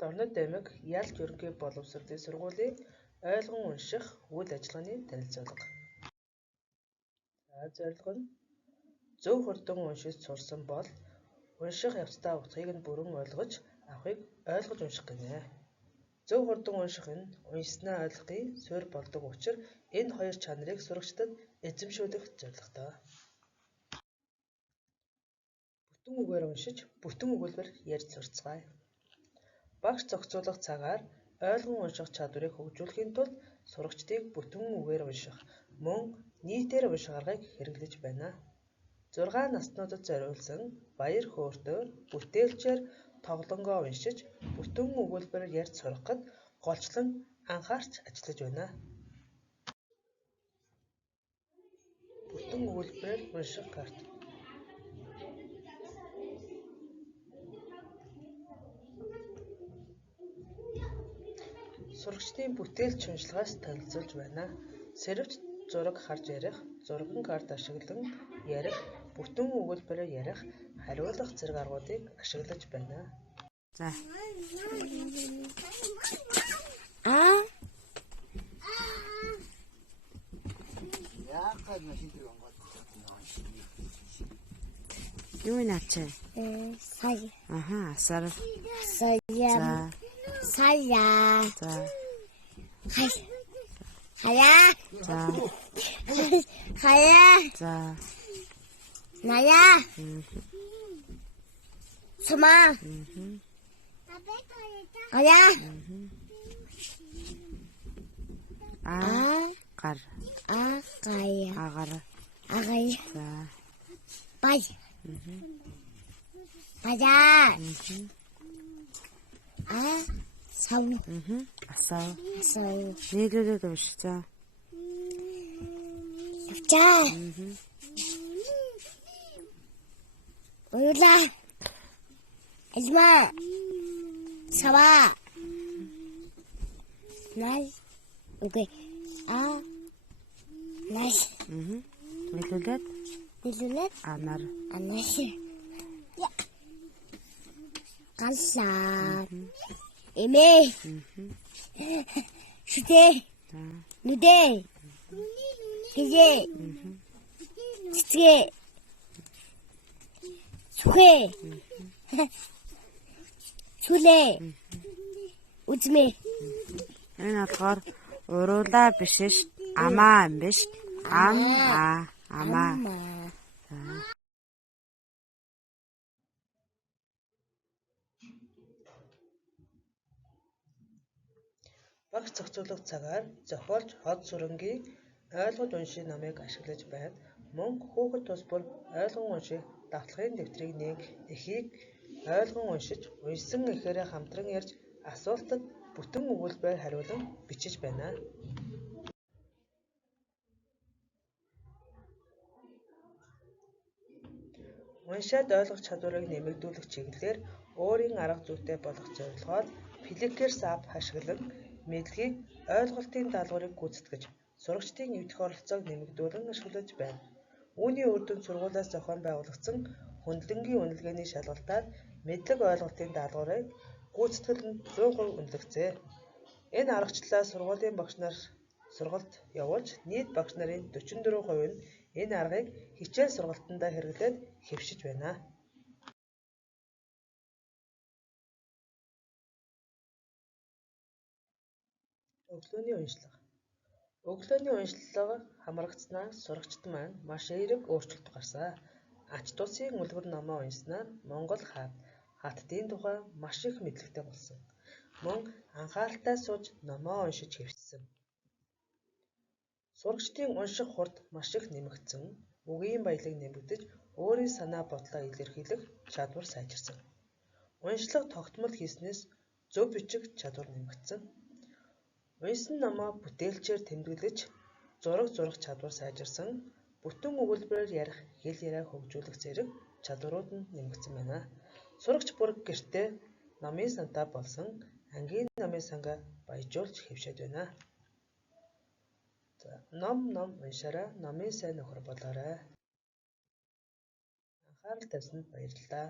Дорнод аймаг Ялч ерөнхий боловсролын сургуулийн ойлгон унших үйл ажиллагааны танилцуулга. Зорилго нь зөв хурдан уншиж сурсан бол унших явцдаа утгыг нь бүрэн ойлгож авахыг ойлгож унших гэнэ. Зөв хурдан унших нь уншсанаа ойлгохын суурь болдог учраас энэ хоёр чанарыг сурагчдад эзэмшүүлэх зорилготой. Бүтэн үгээр уншиж, бүтэн өгүүлбэр ярьж сурцгаая. Багш зохицуулах цагаар ойлгон унших чадварыг хөгжүүлэхийн тулд сурагчдыг бүтэн үгээр унших, мөн нийтээр унших аргыг хэрэглэж байна. 6 наснуудад зориулсан баяр хөөртөөр бүтээлчээр тоглонгоо уншиж, бүтэн өгүүлбэрээр ярьж сурахад голчлон анхаарч ажиллаж байна. Бүтэн өгүүлбэрээр унших карт. Сурагчдын бүтээлч уншлагаас танилцуулж байна. Сэрвч зураг харж ярих, зурган карт ашиглан ярих, бүтэн өгүүлбэрээр ярих, хариулах зэрэг аргуудыг ашиглаж байна. За. Юу наач? Сая. Асар. Сая. Сая. За. Хая. За. Хая. За. Ная. Сама. Ая. Гар. Агая. Агаар. Агая. За. Бай. Бая. Сав. Асаа. Сав. Нийлүүлээд уншиж. За. Явчаа. Уйла. Ажма. Сава. Най. Окей. Найс. Нийлүүлээд. Нийлүүлээд. Анар. Анаш. Галлаа. Эмээ. Шүтээ. Нүдээ. Хизээ. Цэцгээ. Сүхээ. Сүлээ. Үзмээ. Энэ болохоор уруулаа биш ш. Амаа юм биш. Амаа. Багш зохицуулах цагаар зохиолч хот сүрэнгийн ойлгож унших намыг ашиглаж байна. Мөн хүүхэд тус бүр ойлгон унших давтлагын дэвтрийг нэг эхийг ойлгон уншиж, уншсан эхээрээ хамтран ярьж асуултад бүтэн өгүүлбэрээр хариулан бичиж байна. Уншаад ойлгох чадварыг нэмэгдүүлэх чиглэлээр өөрийн арга зүйтэй болох зорилгоор Фликерс ап ашиглан мэдлэгийг ойлголтын даалгаврыг гүйцэтгэж, сурагчдын эвдэх оролцоог нэмэгдүүлэн ашиглаж байна. Үүний үр дүнд сургуулиас зохион байгуулагдсан хөндлөнгийн үнэлгээний шалгалтаар мэдлэг ойлголтын даалгаврыг гүйцэтгэл нь 100% үнэлэгдсэн. Энэ аргачлалаа сургуулийн багш нар сургалт явуулж, нийт багш нарын 44% нь энэ аргыг хичээл сургалтандаа хэрэглээд хэвшиж байна. Өглөөний уншлага. Өглөөний уншлага хамрагдсанаас сурагчид маань маш эерэг өөрчлөлт гарсан. Ач тусын үлгэр номоо уншсанаар Монгол хаттын тухай маш их мэдлэгтэй болсон. Мөн анхааралтай сууж номоо уншиж хэвшсэн. Сурагчдын унших хурд маш их нэмэгдсэн. Үгийн баялаг нэмэгдэж, өөрийн санаа бодлоо илэрхийлэх чадвар сайжирсан. Уншлага тогтмол хийснээс зөв бичих чадвар нэмэгдсэн. Уншсан номоо бүтээлчээр тэмдэглэж, зураг зурах чадвар сайжирсан. Бүтэн өгүүлбэрээр ярих, хэл яриа хөгжүүлэх зэрэг чадварууд нь нэмэгдсэн байна. Сурагч бүр гэртээ номын сантаа болсон ангийн номын сангаа баяжуулж хэвшээд байна. Ном уншаарай, номын сайн нөхөр болоорой. Анхаарал тавьсанд баярлалаа.